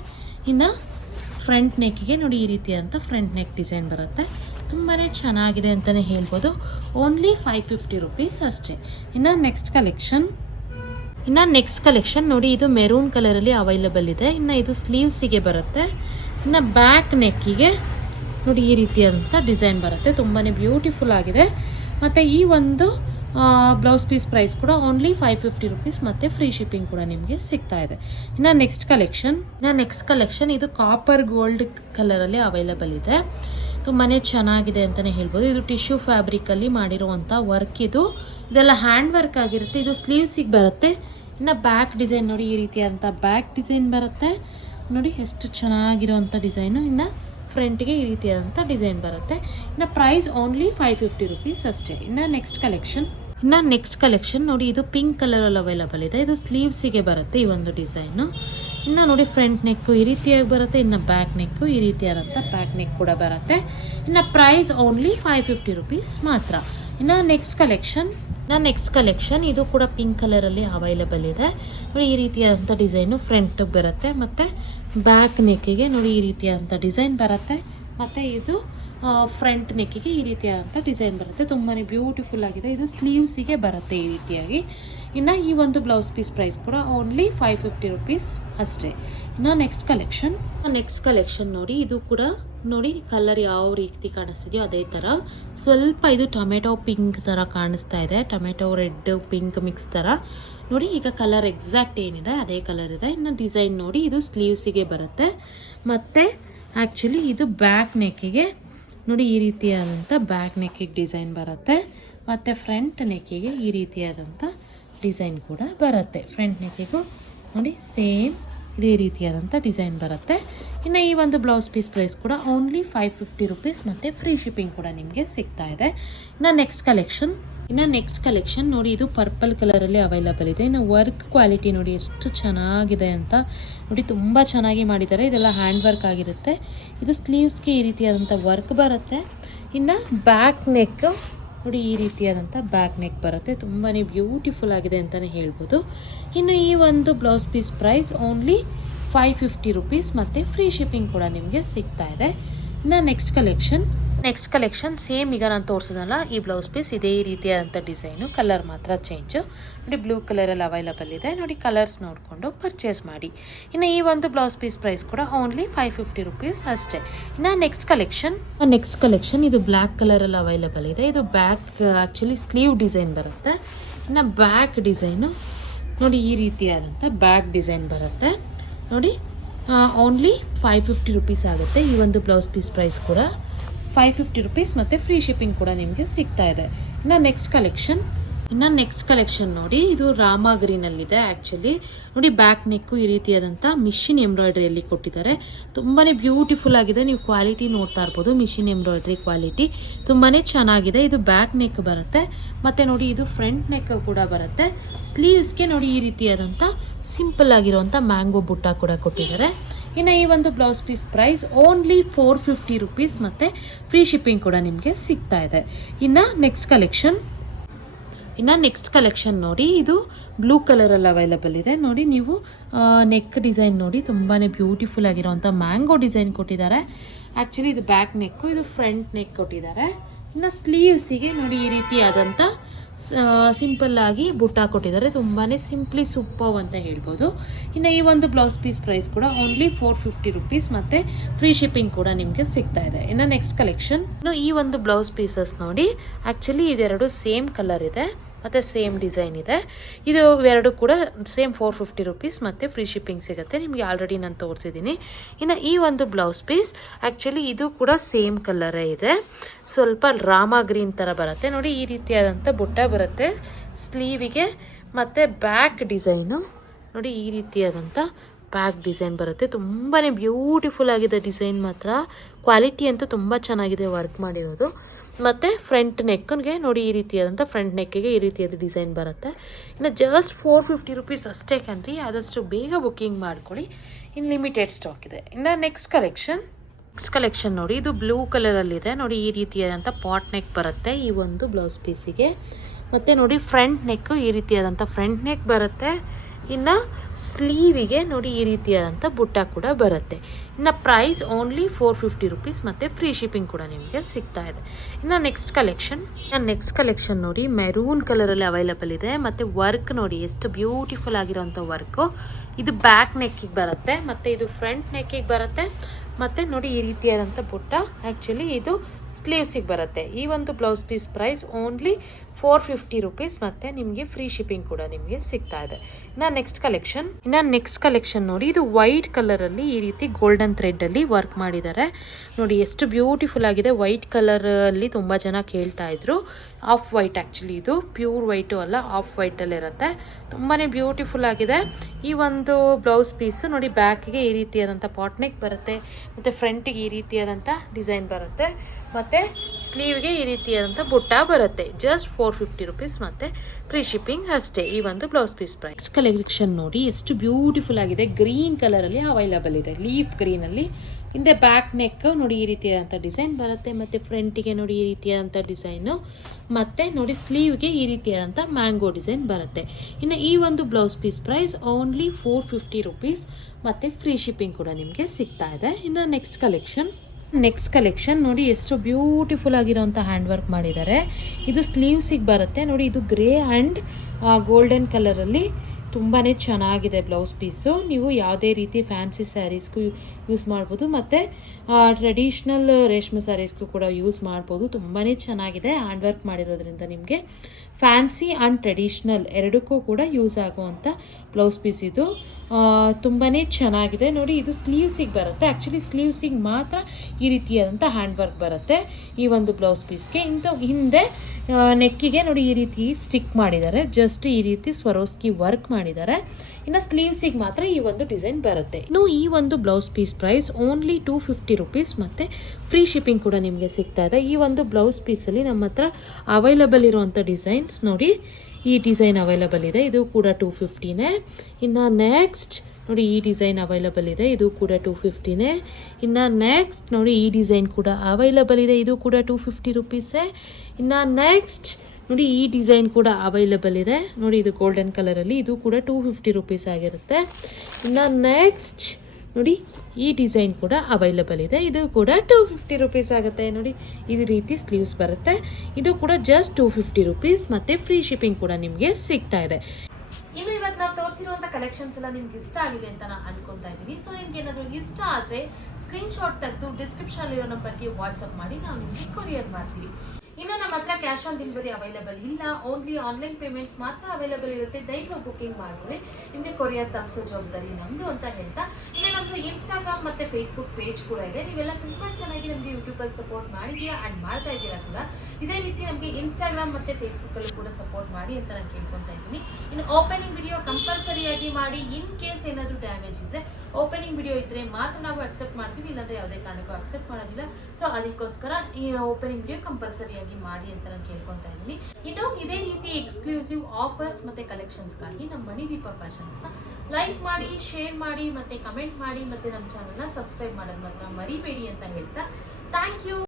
ಇನ್ನು ಫ್ರಂಟ್ ನೆಕ್ಕಿಗೆ ನೋಡಿ ಈ ರೀತಿಯಾದಂಥ ಫ್ರಂಟ್ ನೆಕ್ ಡಿಸೈನ್ ಬರುತ್ತೆ. ತುಂಬಾ ಚೆನ್ನಾಗಿದೆ ಅಂತಲೇ ಹೇಳ್ಬೋದು. ಓನ್ಲಿ ಫೈವ್ ಫಿಫ್ಟಿ ರುಪೀಸ್ ಅಷ್ಟೇ. ಇನ್ನು ನೆಕ್ಸ್ಟ್ ಕಲೆಕ್ಷನ್ ಇನ್ನು ನೆಕ್ಸ್ಟ್ ಕಲೆಕ್ಷನ್ ನೋಡಿ ಇದು ಮೆರೂನ್ ಕಲರಲ್ಲಿ ಅವೈಲಬಲ್ ಇದೆ. ಇನ್ನು ಇದು ಸ್ಲೀವ್ಸಿಗೆ ಬರುತ್ತೆ. ಇನ್ನು ಬ್ಯಾಕ್ ನೆಕ್ಕಿಗೆ ನೋಡಿ ಈ ರೀತಿಯಾದಂಥ ಡಿಸೈನ್ ಬರುತ್ತೆ. ತುಂಬಾ ಬ್ಯೂಟಿಫುಲ್ ಆಗಿದೆ. ಮತ್ತು ಈ ಒಂದು ಬ್ಲೌಸ್ ಪೀಸ್ ಪ್ರೈಸ್ ಕೂಡ ಓನ್ಲಿ ಫೈವ್ ಫಿಫ್ಟಿ ರುಪೀಸ್ ಮತ್ತು ಫ್ರೀ ಶಿಪ್ಪಿಂಗ್ ಕೂಡ ನಿಮಗೆ ಸಿಗ್ತಾ ಇದೆ. ಇನ್ನು ನೆಕ್ಸ್ಟ್ ಕಲೆಕ್ಷನ್ ಇನ್ನು ನೆಕ್ಸ್ಟ್ ಕಲೆಕ್ಷನ್ ಇದು ಕಾಪರ್ ಗೋಲ್ಡ್ ಕಲರಲ್ಲಿ ಅವೈಲಬಲ್ ಇದೆ. ತುಂಬಾ ಚೆನ್ನಾಗಿದೆ ಅಂತಲೇ ಹೇಳ್ಬೋದು. ಇದು ಟಿಶ್ಯೂ ಫ್ಯಾಬ್ರಿಕಲ್ಲಿ ಮಾಡಿರುವಂಥ ವರ್ಕ್ ಇದು. ಇದೆಲ್ಲ ಹ್ಯಾಂಡ್ ವರ್ಕ್ ಆಗಿರುತ್ತೆ. ಇದು ಸ್ಲೀವ್ಸಿಗೆ ಬರುತ್ತೆ. ಇನ್ನು ಬ್ಯಾಕ್ ಡಿಸೈನ್ ನೋಡಿ ಈ ರೀತಿಯಾದಂಥ ಬ್ಯಾಕ್ ಡಿಸೈನ್ ಬರುತ್ತೆ. ನೋಡಿ ಎಷ್ಟು ಚೆನ್ನಾಗಿರುವಂಥ ಡಿಸೈನು ಇನ್ನು ಫ್ರಂಟ್ಗೆ ಈ ರೀತಿಯಾದಂಥ ಡಿಸೈನ್ ಬರುತ್ತೆ. ಇನ್ನು price only five fifty rupees ಅಷ್ಟೇ. ಇನ್ನು ನೆಕ್ಸ್ಟ್ ಕಲೆಕ್ಷನ್ ಇನ್ನು ನೆಕ್ಸ್ಟ್ ಕಲೆಕ್ಷನ್ ನೋಡಿ, ಇದು ಪಿಂಕ್ ಕಲರಲ್ಲಿ ಅವೈಲಬಲ್ ಇದೆ. ಇದು ಸ್ಲೀವ್ಸಿಗೆ ಬರುತ್ತೆ ಈ ಒಂದು ಡಿಸೈನು ಇನ್ನು ನೋಡಿ ಫ್ರಂಟ್ ನೆಕ್ಕು ಈ ರೀತಿಯಾಗಿ ಬರುತ್ತೆ, ಇನ್ನು ಬ್ಯಾಕ್ ನೆಕ್ಕು ಈ ರೀತಿಯಾದಂಥ ಬ್ಯಾಕ್ ನೆಕ್ ಕೂಡ ಬರುತ್ತೆ. ಇನ್ನು price only five fifty rupees ಮಾತ್ರ. ಇನ್ನು ನೆಕ್ಸ್ಟ್ ಕಲೆಕ್ಷನ್ ಇನ್ನು ನೆಕ್ಸ್ಟ್ ಕಲೆಕ್ಷನ್ ಇದು ಕೂಡ ಪಿಂಕ್ ಕಲರಲ್ಲಿ ಅವೈಲಬಲ್ ಇದೆ. ನೋಡಿ, ಈ ರೀತಿಯಾದಂಥ ಡಿಸೈನು ಫ್ರಂಟಿಗೆ ಬರುತ್ತೆ. ಮತ್ತು ಬ್ಯಾಕ್ ನೆಕ್ಕಿಗೆ ನೋಡಿ, ಈ ರೀತಿಯಾದಂಥ ಡಿಸೈನ್ ಬರುತ್ತೆ. ಮತ್ತು ಇದು ಫ್ರಂಟ್ ನೆಕ್ಕಿಗೆ ಈ ರೀತಿಯಾದಂಥ ಡಿಸೈನ್ ಬರುತ್ತೆ. ತುಂಬಾ ಬ್ಯೂಟಿಫುಲ್ ಆಗಿದೆ. ಇದು ಸ್ಲೀವ್ಸಿಗೆ ಬರುತ್ತೆ ಈ ರೀತಿಯಾಗಿ. ಇನ್ನು ಈ ಒಂದು ಬ್ಲೌಸ್ ಪೀಸ್ ಪ್ರೈಸ್ ಕೂಡ ಓನ್ಲಿ ಫೈವ್ ಫಿಫ್ಟಿ ರುಪೀಸ್ ಅಷ್ಟೇ. ಇನ್ನು ನೆಕ್ಸ್ಟ್ ಕಲೆಕ್ಷನ್ ನೆಕ್ಸ್ಟ್ ಕಲೆಕ್ಷನ್ ನೋಡಿ, ಇದು ಕೂಡ ನೋಡಿ ಕಲರ್ ಯಾವ ರೀತಿ ಕಾಣಿಸ್ತಿದೆಯೋ ಅದೇ ಥರ ಸ್ವಲ್ಪ ಇದು ಟೊಮೆಟೊ ಪಿಂಕ್ ಥರ ಕಾಣಿಸ್ತಾ ಇದೆ. ಟೊಮೆಟೊ ರೆಡ್ ಪಿಂಕ್ ಮಿಕ್ಸ್ ಥರ ನೋಡಿ, ಈಗ ಕಲರ್ ಎಕ್ಸಾಕ್ಟ್ ಏನಿದೆ, ಅದೇ ಕಲರ್ ಇದೆ. ಇನ್ನು ಡಿಸೈನ್ ನೋಡಿ, ಇದು ಸ್ಲೀವ್ಸಿಗೆ ಬರುತ್ತೆ. ಮತ್ತು ಆ್ಯಕ್ಚುಲಿ ಇದು ಬ್ಯಾಕ್ ನೆಕ್ಕಿಗೆ ನೋಡಿ ಈ ರೀತಿಯಾದಂಥ ಬ್ಯಾಕ್ ನೆಕ್ಕಿಗೆ ಡಿಸೈನ್ ಬರುತ್ತೆ. ಮತ್ತು ಫ್ರಂಟ್ ನೆಕ್ಕಿಗೆ ಈ ರೀತಿಯಾದಂಥ ಡಿಸೈನ್ ಕೂಡ ಬರುತ್ತೆ. ಫ್ರಂಟ್ ನೆಕ್ಕಿಗೂ ನೋಡಿ ಸೇಮ್ ಇದೇ ರೀತಿಯಾದಂಥ ಡಿಸೈನ್ ಬರುತ್ತೆ. ಇನ್ನು ಈ ಒಂದು ಬ್ಲೌಸ್ ಪೀಸ್ ಪ್ರೈಸ್ ಕೂಡ ಓನ್ಲಿ ಫೈವ್ ಫಿಫ್ಟಿ ರುಪೀಸ್ ಮತ್ತು ಫ್ರೀ ಶಿಪ್ಪಿಂಗ್ ಕೂಡ ನಿಮಗೆ ಸಿಗ್ತಾ ಇದೆ. ಇನ್ನು ನೆಕ್ಸ್ಟ್ ಕಲೆಕ್ಷನ್ ಇನ್ನು ನೆಕ್ಸ್ಟ್ ಕಲೆಕ್ಷನ್ ನೋಡಿ, ಇದು ಪರ್ಪಲ್ ಕಲರಲ್ಲಿ ಅವೈಲಬಲ್ ಇದೆ. ಇನ್ನು ವರ್ಕ್ ಕ್ವಾಲಿಟಿ ನೋಡಿ, ಎಷ್ಟು ಚೆನ್ನಾಗಿದೆ ಅಂತ ನೋಡಿ, ತುಂಬ ಚೆನ್ನಾಗಿ ಮಾಡಿದ್ದಾರೆ. ಇದೆಲ್ಲ ಹ್ಯಾಂಡ್ ವರ್ಕ್ ಆಗಿರುತ್ತೆ. ಇದು ಸ್ಲೀವ್ಸ್ಗೆ ಈ ರೀತಿಯಾದಂಥ ವರ್ಕ್ ಬರುತ್ತೆ. ಇನ್ನು ಬ್ಯಾಕ್ ನೆಕ್ ನೋಡಿ, ಈ ರೀತಿಯಾದಂಥ ಬ್ಯಾಕ್ ನೆಕ್ ಬರುತ್ತೆ. ತುಂಬಾ ಬ್ಯೂಟಿಫುಲ್ ಆಗಿದೆ ಅಂತಲೇ ಹೇಳ್ಬೋದು. ಇನ್ನು ಈ ಒಂದು blouse piece price only five fifty rupees ಮತ್ತು ಫ್ರೀ ಶಿಪ್ಪಿಂಗ್ ಕೂಡ ನಿಮಗೆ ಸಿಗ್ತಾ ಇದೆ. ಇನ್ನು next collection next collection same ಈಗ ನಾನು ತೋರಿಸಿದಲ್ಲ ಈ ಬ್ಲೌಸ್ ಪೀಸ್ ಇದೇ ರೀತಿಯಾದಂಥ ಡಿಸೈನು ಕಲರ್ ಮಾತ್ರ ಚೇಂಜು ನೋಡಿ ಬ್ಲೂ ಕಲರಲ್ಲಿ ಅವೈಲಬಲ್ ಇದೆ. ನೋಡಿ ಕಲರ್ಸ್ ನೋಡಿಕೊಂಡು ಪರ್ಚೇಸ್ ಮಾಡಿ. ಇನ್ನು ಈ ಒಂದು ಬ್ಲೌಸ್ ಪೀಸ್ ಪ್ರೈಸ್ ಕೂಡ ಓನ್ಲಿ ಫೈವ್ ಫಿಫ್ಟಿ ರುಪೀಸ್ ಅಷ್ಟೇ. ಇನ್ನು ನೆಕ್ಸ್ಟ್ ಕಲೆಕ್ಷನ್ ನೆಕ್ಸ್ಟ್ ಕಲೆಕ್ಷನ್ ಇದು ಬ್ಲ್ಯಾಕ್ ಕಲರಲ್ಲಿ ಅವೈಲಬಲ್ ಇದೆ. ಇದು ಬ್ಯಾಕ್ ಆ್ಯಕ್ಚುಲಿ ಸ್ಲೀವ್ ಡಿಸೈನ್ ಬರುತ್ತೆ. ಇನ್ನು ಬ್ಯಾಕ್ ಡಿಸೈನು ನೋಡಿ ಈ ರೀತಿಯಾದಂಥ ಬ್ಯಾಕ್ ಡಿಸೈನ್ ಬರುತ್ತೆ. ನೋಡಿ. ಓನ್ಲಿ ಫೈವ್ ಫಿಫ್ಟಿ ರುಪೀಸ್ ಆಗುತ್ತೆ. ಈ ಒಂದು ಬ್ಲೌಸ್ ಪೀಸ್ ಪ್ರೈಸ್ ಕೂಡ ಫೈವ್ ಫಿಫ್ಟಿ ರುಪೀಸ್ ಮತ್ತು ಫ್ರೀ ಶಿಪ್ಪಿಂಗ್ ಕೂಡ ನಿಮಗೆ ಸಿಗ್ತಾ ಇದೆ. ಇನ್ನು ನೆಕ್ಸ್ಟ್ ಕಲೆಕ್ಷನ್ ಇನ್ನು ನೆಕ್ಸ್ಟ್ ಕಲೆಕ್ಷನ್ ನೋಡಿ, ಇದು ರಾಮ ಗ್ರೀನಲ್ಲಿದೆ ಆ್ಯಕ್ಚುಲಿ ನೋಡಿ ಬ್ಯಾಕ್ ನೆಕ್ಕು ಈ ರೀತಿಯಾದಂಥ ಮಿಷಿನ್ ಎಂಬ್ರಾಯ್ಡ್ರಿಯಲ್ಲಿ ಕೊಟ್ಟಿದ್ದಾರೆ. ತುಂಬಾ ಬ್ಯೂಟಿಫುಲ್ ಆಗಿದೆ. ನೀವು ಕ್ವಾಲಿಟಿ ನೋಡ್ತಾ ಇರ್ಬೋದು ಮಿಷಿನ್ ಎಂಬ್ರಾಯ್ಡ್ರಿ ಕ್ವಾಲಿಟಿ ತುಂಬಾ ಚೆನ್ನಾಗಿದೆ. ಇದು ಬ್ಯಾಕ್ ನೆಕ್ ಬರುತ್ತೆ. ಮತ್ತು ನೋಡಿ, ಇದು ಫ್ರಂಟ್ ನೆಕ್ ಕೂಡ ಬರುತ್ತೆ. ಸ್ಲೀವ್ಸ್ಗೆ ನೋಡಿ ಈ ರೀತಿಯಾದಂಥ ಸಿಂಪಲ್ ಆಗಿರುವಂಥ ಮ್ಯಾಂಗೋ ಬುಟ್ಟ ಕೂಡ ಕೊಟ್ಟಿದ್ದಾರೆ. ಇನ್ನು ಈ ಒಂದು blouse piece price only four fifty rupees ಮತ್ತು ಫ್ರೀ ಶಿಪ್ಪಿಂಗ್ ಕೂಡ ನಿಮಗೆ ಸಿಗ್ತಾ ಇದೆ. ಇನ್ನು ನೆಕ್ಸ್ಟ್ ಕಲೆಕ್ಷನ್ ಇನ್ನು ನೆಕ್ಸ್ಟ್ ಕಲೆಕ್ಷನ್ ನೋಡಿ, ಇದು ಬ್ಲೂ ಕಲರಲ್ಲಿ ಅವೈಲಬಲ್ ಇದೆ. ನೋಡಿ ನೀವು ನೆಕ್ ಡಿಸೈನ್ ನೋಡಿ ತುಂಬಾ ಬ್ಯೂಟಿಫುಲ್ ಆಗಿರೋವಂಥ ಮ್ಯಾಂಗೋ ಡಿಸೈನ್ ಕೊಟ್ಟಿದ್ದಾರೆ. ಆ್ಯಕ್ಚುಲಿ ಇದು ಬ್ಯಾಕ್ ನೆಕ್ಕು ಇದು ಫ್ರಂಟ್ ನೆಕ್ ಕೊಟ್ಟಿದ್ದಾರೆ. ಇನ್ನು ಸ್ಲೀವ್ಸಿಗೆ ನೋಡಿ ಈ ರೀತಿಯಾದಂಥ ಸಿಂಪಲ್ ಆಗಿ ಬುಟ್ಟ ಕೊಟ್ಟಿದ್ದಾರೆ. ತುಂಬಾ ಸಿಂಪ್ಲಿ ಸೂಪರ್ ಅಂತ ಹೇಳ್ಬೋದು. ಇನ್ನು ಈ ಒಂದು ಬ್ಲೌಸ್ ಪೀಸ್ ಪ್ರೈಸ್ ಕೂಡ ಓನ್ಲಿ ಫೋರ್ ಫಿಫ್ಟಿ ರುಪೀಸ್ ಮತ್ತು ಫ್ರೀ ಶಿಪ್ಪಿಂಗ್ ಕೂಡ ನಿಮಗೆ ಸಿಗ್ತಾ ಇದೆ. ಇನ್ನು ನೆಕ್ಸ್ಟ್ ಕಲೆಕ್ಷನ್ ಈ ಒಂದು ಬ್ಲೌಸ್ ಪೀಸಸ್ ನೋಡಿ ಆ್ಯಕ್ಚುಲಿ ಇದೆರಡು ಸೇಮ್ ಕಲರ್ ಇದೆ. ಮತ್ತು ಸೇಮ್ ಡಿಸೈನ್ ಇದೆ. ಇದು ಎರಡು ಕೂಡ ಸೇಮ್ ಫೋರ್ ಫಿಫ್ಟಿ ರುಪೀಸ್ ಮತ್ತು ಫ್ರೀ ಶಿಪ್ಪಿಂಗ್ ಸಿಗುತ್ತೆ. ನಿಮಗೆ ಆಲ್ರೆಡಿ ನಾನು ತೋರಿಸಿದ್ದೀನಿ ಇನ್ನು ಈ ಒಂದು ಬ್ಲೌಸ್ ಪೀಸ್ ಆ್ಯಕ್ಚುಲಿ ಇದು ಕೂಡ ಸೇಮ್ ಕಲರೇ ಇದೆ. ಸ್ವಲ್ಪ ರಾಮ ಗ್ರೀನ್ ಥರ ಬರುತ್ತೆ. ನೋಡಿ, ಈ ರೀತಿಯಾದಂಥ ಬುಟ್ಟ ಬರುತ್ತೆ. ಸ್ಲೀವಿಗೆ ಮತ್ತು ಬ್ಯಾಕ್ ಡಿಸೈನು ನೋಡಿ, ಈ ರೀತಿಯಾದಂಥ ಬ್ಯಾಕ್ ಡಿಸೈನ್ ಬರುತ್ತೆ. ತುಂಬಾ ಬ್ಯೂಟಿಫುಲ್ ಆಗಿದೆ ಡಿಸೈನ್ ಮಾತ್ರ. ಕ್ವಾಲಿಟಿ ಅಂತೂ ತುಂಬ ಚೆನ್ನಾಗಿದೆ ವರ್ಕ್ ಮಾಡಿರೋದು. ಮತ್ತು ಫ್ರಂಟ್ ನೆಕ್ಕನಿಗೆ ನೋಡಿ ಈ ರೀತಿಯಾದಂಥ ಫ್ರಂಟ್ ನೆಕ್ಕಿಗೆ ಈ ರೀತಿಯಾದ ಡಿಸೈನ್ ಬರುತ್ತೆ. ಇನ್ನು ಜಸ್ಟ್ ಫೋರ್ ಫಿಫ್ಟಿ ರುಪೀಸ್ ಅಷ್ಟೇ ಕಣ್ರಿ, ಆದಷ್ಟು ಬೇಗ ಬುಕ್ಕಿಂಗ್ ಮಾಡ್ಕೊಳ್ಳಿ. ಇನ್ನು ಲಿಮಿಟೆಡ್ ಸ್ಟಾಕ್ ಇದೆ. ಇನ್ನು ನೆಕ್ಸ್ಟ್ ಕಲೆಕ್ಷನ್ ನೆಕ್ಸ್ಟ್ ಕಲೆಕ್ಷನ್ ನೋಡಿ, ಇದು ಬ್ಲೂ ಕಲರಲ್ಲಿದೆ ನೋಡಿ ಈ ರೀತಿಯಾದಂಥ ಪಾಟ್ ನೆಕ್ ಬರುತ್ತೆ ಈ ಒಂದು ಬ್ಲೌಸ್ ಪೀಸಿಗೆ ಮತ್ತು ನೋಡಿ ಫ್ರಂಟ್ ನೆಕ್ಕು ಈ ರೀತಿಯಾದಂಥ ಫ್ರಂಟ್ ನೆಕ್ ಬರುತ್ತೆ. ಇನ್ನು ಸ್ಲೀವಿಗೆ ನೋಡಿ ಈ ರೀತಿಯಾದಂಥ ಬುಟ್ಟ ಕೂಡ ಬರುತ್ತೆ. ಇನ್ನು price only four fifty rupees ಮತ್ತು ಫ್ರೀ ಶಿಪ್ಪಿಂಗ್ ಕೂಡ ನಿಮಗೆ ಸಿಗ್ತಾ ಇದೆ. ಇನ್ನು ನೆಕ್ಸ್ಟ್ ಕಲೆಕ್ಷನ್ ಇನ್ನು ನೆಕ್ಸ್ಟ್ ಕಲೆಕ್ಷನ್ ನೋಡಿ ಮೆರೂನ್ ಕಲರಲ್ಲಿ ಅವೈಲಬಲ್ ಇದೆ. ಮತ್ತು ವರ್ಕ್ ನೋಡಿ ಎಷ್ಟು ಬ್ಯೂಟಿಫುಲ್ ಆಗಿರೋಂಥ ವರ್ಕು ಇದು ಬ್ಯಾಕ್ ನೆಕ್ಕಿಗೆ ಬರುತ್ತೆ. ಮತ್ತು ಇದು ಫ್ರಂಟ್ ನೆಕ್ಕಿಗೆ ಬರುತ್ತೆ. ಮತ್ತು ನೋಡಿ ಈ ರೀತಿಯಾದಂಥ ಬುಟ್ಟ. ಆ್ಯಕ್ಚುಲಿ ಇದು ಸ್ಲೀವ್ಸಿಗೆ ಬರುತ್ತೆ. ಈ ಒಂದು blouse piece price only four fifty rupees ಮತ್ತು ನಿಮಗೆ ಫ್ರೀ ಶಿಪ್ಪಿಂಗ್ ಕೂಡ ನಿಮಗೆ ಸಿಗ್ತಾ ಇದೆ. ಇನ್ನು ನೆಕ್ಸ್ಟ್ ಕಲೆಕ್ಷನ್. ಇನ್ನು ನೆಕ್ಸ್ಟ್ ಕಲೆಕ್ಷನ್ ನೋಡಿ, ಇದು ವೈಟ್ ಕಲರಲ್ಲಿ ಈ ರೀತಿ ಗೋಲ್ಡನ್ ಥ್ರೆಡ್ಡಲ್ಲಿ ವರ್ಕ್ ಮಾಡಿದ್ದಾರೆ. ನೋಡಿ, ಎಷ್ಟು ಬ್ಯೂಟಿಫುಲ್ ಆಗಿದೆ. ವೈಟ್ ಕಲರಲ್ಲಿ ತುಂಬ ಜನ ಕೇಳ್ತಾ ಇದ್ರು. ಆಫ್ ವೈಟ್ ಆ್ಯಕ್ಚುಲಿ ಇದು. ಪ್ಯೂರ್ ವೈಟು ಅಲ್ಲ, ಆಫ್ ವೈಟಲ್ಲಿರುತ್ತೆ ತುಂಬಾ ಬ್ಯೂಟಿಫುಲ್ ಆಗಿದೆ. ಈ ಒಂದು ಬ್ಲೌಸ್ ಪೀಸು ನೋಡಿ, ಬ್ಯಾಕಿಗೆ ಈ ರೀತಿಯಾದಂಥ ಪಾಟ್ನೆಕ್ ಬರುತ್ತೆ. ಮತ್ತು ಫ್ರಂಟಿಗೆ ಈ ರೀತಿಯಾದಂಥ ಡಿಸೈನ್ ಬರುತ್ತೆ. ಮತ್ತು ಸ್ಲೀವ್ಗೆ ಈ ರೀತಿಯಾದಂಥ ಬುಟ್ಟ ಬರುತ್ತೆ. ಜಸ್ಟ್ ಫೋರ್ ಫಿಫ್ಟಿ ರುಪೀಸ್ ಮತ್ತು ಫ್ರೀ ಶಿಪ್ಪಿಂಗ್ ಅಷ್ಟೇ. ಈ ಒಂದು ಬ್ಲೌಸ್ ಪೀಸ್ ಪ್ರೈಸ್ ಕಲೆಕ್ಷನ್ ನೋಡಿ, ಎಷ್ಟು ಬ್ಯೂಟಿಫುಲ್ ಆಗಿದೆ. ಗ್ರೀನ್ ಕಲರಲ್ಲಿ ಅವೈಲಬಲ್ ಇದೆ. ಲೀಫ್ ಗ್ರೀನಲ್ಲಿ ಹಿಂದೆ ಬ್ಯಾಕ್ ನೆಕ್ ನೋಡಿ ಈ ರೀತಿಯಾದಂಥ ಡಿಸೈನ್ ಬರುತ್ತೆ. ಮತ್ತು ಫ್ರಂಟಿಗೆ ನೋಡಿ ಈ ರೀತಿಯಾದಂಥ ಡಿಸೈನು ಮತ್ತು ನೋಡಿ ಸ್ಲೀವ್ಗೆ ಈ ರೀತಿಯಾದಂಥ ಮ್ಯಾಂಗೋ ಡಿಸೈನ್ ಬರುತ್ತೆ. ಇನ್ನು ಈ ಒಂದು blouse piece price only four fifty rupees ಮತ್ತು ಫ್ರೀ ಶಿಪ್ಪಿಂಗ್ ಕೂಡ ನಿಮಗೆ ಸಿಗ್ತಾ ಇದೆ. ಇನ್ನು ನೆಕ್ಸ್ಟ್ ಕಲೆಕ್ಷನ್ ನೆಕ್ಸ್ಟ್ ಕಲೆಕ್ಷನ್ ನೋಡಿ ಎಷ್ಟು ಬ್ಯೂಟಿಫುಲ್ ಆಗಿರೋಂಥ ಹ್ಯಾಂಡ್ ವರ್ಕ್ ಮಾಡಿದ್ದಾರೆ. ಇದು ಸ್ಲೀವ್ಸಿಗೆ ಬರುತ್ತೆ. ನೋಡಿ ಇದು ಗ್ರೇ ಆ್ಯಂಡ್ ಗೋಲ್ಡನ್ ಕಲರಲ್ಲಿ ತುಂಬಾ ಚೆನ್ನಾಗಿದೆ ಬ್ಲೌಸ್ ಪೀಸು. ನೀವು ಯಾವುದೇ ರೀತಿ ಫ್ಯಾನ್ಸಿ ಸ್ಯಾರೀಸ್ಗೂ ಯೂಸ್ ಮಾಡ್ಬೋದು. ಮತ್ತು ಟ್ರೆಡಿಷ್ನಲ್ ರೇಷ್ಮೆ ಸ್ಯಾರೀಸ್ಗೂ ಕೂಡ ಯೂಸ್ ಮಾಡ್ಬೋದು. ತುಂಬಾ ಚೆನ್ನಾಗಿದೆ ಹ್ಯಾಂಡ್ ವರ್ಕ್ ಮಾಡಿರೋದ್ರಿಂದ ನಿಮಗೆ. ಫ್ಯಾನ್ಸಿ ಆ್ಯಂಡ್ ಟ್ರೆಡಿಷ್ನಲ್ ಎರಡಕ್ಕೂ ಕೂಡ ಯೂಸ್ ಆಗುವಂಥ ಬ್ಲೌಸ್ ಪೀಸ್ ಇದು. ತುಂಬಾ ಚೆನ್ನಾಗಿದೆ. ನೋಡಿ, ಇದು ಸ್ಲೀವ್ಸಿಗೆ ಬರುತ್ತೆ. ಆ್ಯಕ್ಚುಲಿ ಸ್ಲೀವ್ಸಿಗೆ ಮಾತ್ರ ಈ ರೀತಿಯಾದಂಥ ಹ್ಯಾಂಡ್ ವರ್ಕ್ ಬರುತ್ತೆ ಈ ಒಂದು ಬ್ಲೌಸ್ ಪೀಸ್ಗೆ. ಇಂಥ ಹಿಂದೆ ನೆಕ್ಕಿಗೆ ನೋಡಿ ಈ ರೀತಿ ಸ್ಟಿಕ್ ಮಾಡಿದ್ದಾರೆ. ಜಸ್ಟ್ ಈ ರೀತಿ ಸ್ವರೋಸ್ಕಿ ವರ್ಕ್ ಮಾಡಿದ್ದಾರೆ. ಇನ್ನು ಸ್ಲೀವ್ಸಿಗೆ ಮಾತ್ರ ಈ ಒಂದು ಡಿಸೈನ್ ಬರುತ್ತೆ. ಇನ್ನು ಈ ಒಂದು blouse piece price only two fifty rupees ಮತ್ತು ಫ್ರೀ ಶಿಪ್ಪಿಂಗ್ ಕೂಡ ನಿಮಗೆ ಸಿಗ್ತಾ ಇದೆ. ಈ ಒಂದು ಬ್ಲೌಸ್ ಪೀಸಲ್ಲಿ ನಮ್ಮ ಹತ್ರ ಅವೈಲಬಲ್ ಇರುವಂಥ ಡಿಸೈನ್ಸ್ ನೋಡಿ ಈ ಡಿಸೈನ್ ಅವೈಲಬಲ್ ಇದೆ. ಇದು ಕೂಡ ಟೂ ಫಿಫ್ಟಿನೇ ಇನ್ನು ನೆಕ್ಸ್ಟ್ ನೋಡಿ ಈ ಡಿಸೈನ್ ಅವೈಲಬಲ್ ಇದೆ. ಇದು ಕೂಡ ಟೂ ಫಿಫ್ಟಿನೇ ಇನ್ನು ನೆಕ್ಸ್ಟ್ ನೋಡಿ ಈ ಡಿಸೈನ್ ಕೂಡ ಅವೈಲಬಲ್ ಇದೆ. ಇದು ಕೂಡ ಟೂ ಫಿಫ್ಟಿ ರುಪೀಸೇ ಇನ್ನು ನೆಕ್ಸ್ಟ್ ನೋಡಿ, ಈ ಡಿಸೈನ್ ಕೂಡ ಅವೈಲಬಲ್ ಇದೆ. ನೋಡಿ, ಇದು ಗೋಲ್ಡನ್ ಕಲರಲ್ಲಿ ಇದು ಕೂಡ ಟೂ ಫಿಫ್ಟಿ ರುಪೀಸ್ ಆಗಿರುತ್ತೆ. ಇನ್ನು ನೆಕ್ಸ್ಟ್ ನೋಡಿ, ಈ ಡಿಸೈನ್ ಕೂಡ ಅವೈಲಬಲ್ ಇದೆ. ಇದು ಕೂಡ ಟೂ ಫಿಫ್ಟಿ ರುಪೀಸ್ ಆಗುತ್ತೆ. ನೋಡಿ ಇದು ರೀತಿ ಸ್ಲೀವ್ಸ್ ಬರುತ್ತೆ. ಇದು ಕೂಡ ಜಸ್ಟ್ ಟೂ ಫಿಫ್ಟಿ ರುಪೀಸ್ ಮತ್ತು ಫ್ರೀ ಶಿಪ್ಪಿಂಗ್ ಕೂಡ ನಿಮಗೆ ಸಿಗ್ತಾ ಇದೆ. ಇನ್ನು ಇವತ್ತು ನಾವು ತೋರಿಸಿರುವಂಥ ಕಲೆಕ್ಷನ್ಸ್ ಎಲ್ಲ ನಿಮ್ಗೆ ಇಷ್ಟ ಆಗಿದೆ ಅಂತ ನಾನು ಅನ್ಕೊಂತಾ ಇದ್ದೀನಿ. ಸೊ ನಿಮ್ಗೆ ಏನಾದರೂ ಇಷ್ಟ ಆದರೆ ಸ್ಕ್ರೀನ್ಶಾಟ್ ತೆಗೆದು ಡಿಸ್ಕ್ರಿಪ್ಷನ್ ಇರೋ ನಂಬರ್ಗೆ ವಾಟ್ಸಪ್ ಮಾಡಿ. ನಾವು ನಿಮಗೆ ಕೊರಿಯರ್ ಮಾಡ್ತೀವಿ. ಇನ್ನು ನಮ್ಮ ಹತ್ರ ಕ್ಯಾಶ್ ಆನ್ ಡೆಲಿವರಿ ಅವೈಲೇಬಲ್ ಇಲ್ಲ. ಓನ್ಲಿ ಆನ್ಲೈನ್ ಪೇಮೆಂಟ್ಸ್ ಮಾತ್ರ ಅವೈಲೇಬಲ್ ಇರುತ್ತೆ. ದಯವಿಟ್ಟು ಬುಕಿಂಗ್ ಮಾಡ್ಕೊಳ್ಳಿ. ನಿಮಗೆ ಕೊರಿಯರ್ ತರಿಸೋ ಜವಾಬ್ದಾರಿ ನಮ್ಮದು ಅಂತ ಹೇಳ್ತಾ. ಇನ್ನು ನಮ್ಮದು ಇನ್ಸ್ಟಾಗ್ರಾಮ್ ಮತ್ತು ಫೇಸ್ಬುಕ್ ಪೇಜ್ ಕೂಡ ಇದೆ. ನೀವೆಲ್ಲ ತುಂಬ ಚೆನ್ನಾಗಿ ನಮಗೆ ಯೂಟ್ಯೂಬಲ್ಲಿ ಸಪೋರ್ಟ್ ಮಾಡಿದ್ದೀರಾ ಆ್ಯಂಡ್ ಮಾಡ್ತಾ ಇದ್ದೀರಾ ಕೂಡ, ಇದೇ ರೀತಿ ನಮಗೆ ಇನ್ಸ್ಟಾಗ್ರಾಮ್ ಮತ್ತು ಫೇಸ್ಬುಕ್ಕಲ್ಲೂ ಕೂಡ ಸಪೋರ್ಟ್ ಮಾಡಿ ಅಂತ ನಾನು ಕೇಳ್ಕೊತಾ ಇದ್ದೀನಿ. ಇನ್ನು ಓಪನಿಂಗ್ ವಿಡಿಯೋ ಕಂಪಲ್ಸರಿಯಾಗಿ ಮಾಡಿ ಇನ್ ಕೇಸ್ ಏನಾದರೂ ಡ್ಯಾಮೇಜ್ ಇದ್ದರೆ ಓಪನಿಂಗ್ ವಿಡಿಯೋ ಇದ್ದರೆ ಮಾತ್ರ ನಾವು ಅಕ್ಸೆಪ್ಟ್ ಮಾಡ್ತೀವಿ. ಇಲ್ಲಾಂದರೆ ಯಾವುದೇ ಕಾರಣಕ್ಕೂ ಅಕ್ಸೆಪ್ಟ್ ಮಾಡೋದಿಲ್ಲ. ಸೊ ಅದಕ್ಕೋಸ್ಕರ ಈ ಓಪನಿಂಗ್ ವಿಡಿಯೋ ಕಂಪಲ್ಸರಿಯಾಗಿ ಮಾಡಿ ಅಂತ ನಾನು ಕೇಳ್ಕೊತಾ ಇದ್ದೀನಿ. ಇನ್ನು ಇದೇ ರೀತಿ ಎಕ್ಸ್ಕ್ಲೂಸಿವ್ ಆಫರ್ಸ್ ಮತ್ತು ಕಲೆಕ್ಷನ್ಸ್ಗಾಗಿ ನಮ್ಮ ಮಣಿ ದೀಪ ಫ್ಯಾಷನ್ಸ್ನ ಲೈಕ್ ಮಾಡಿ ಶೇರ್ ಮಾಡಿ ಮತ್ತೆ ಕಮೆಂಟ್ ಮಾಡಿ ಮತ್ತೆ ನಮ್ಮ ಚಾನಲ್ನ ಸಬ್ಸ್ಕ್ರೈಬ್ ಮಾಡೋದು ಮಾತ್ರ ಮರಿಬೇಡಿ ಅಂತ ಹೇಳ್ತಾ ಥ್ಯಾಂಕ್ ಯು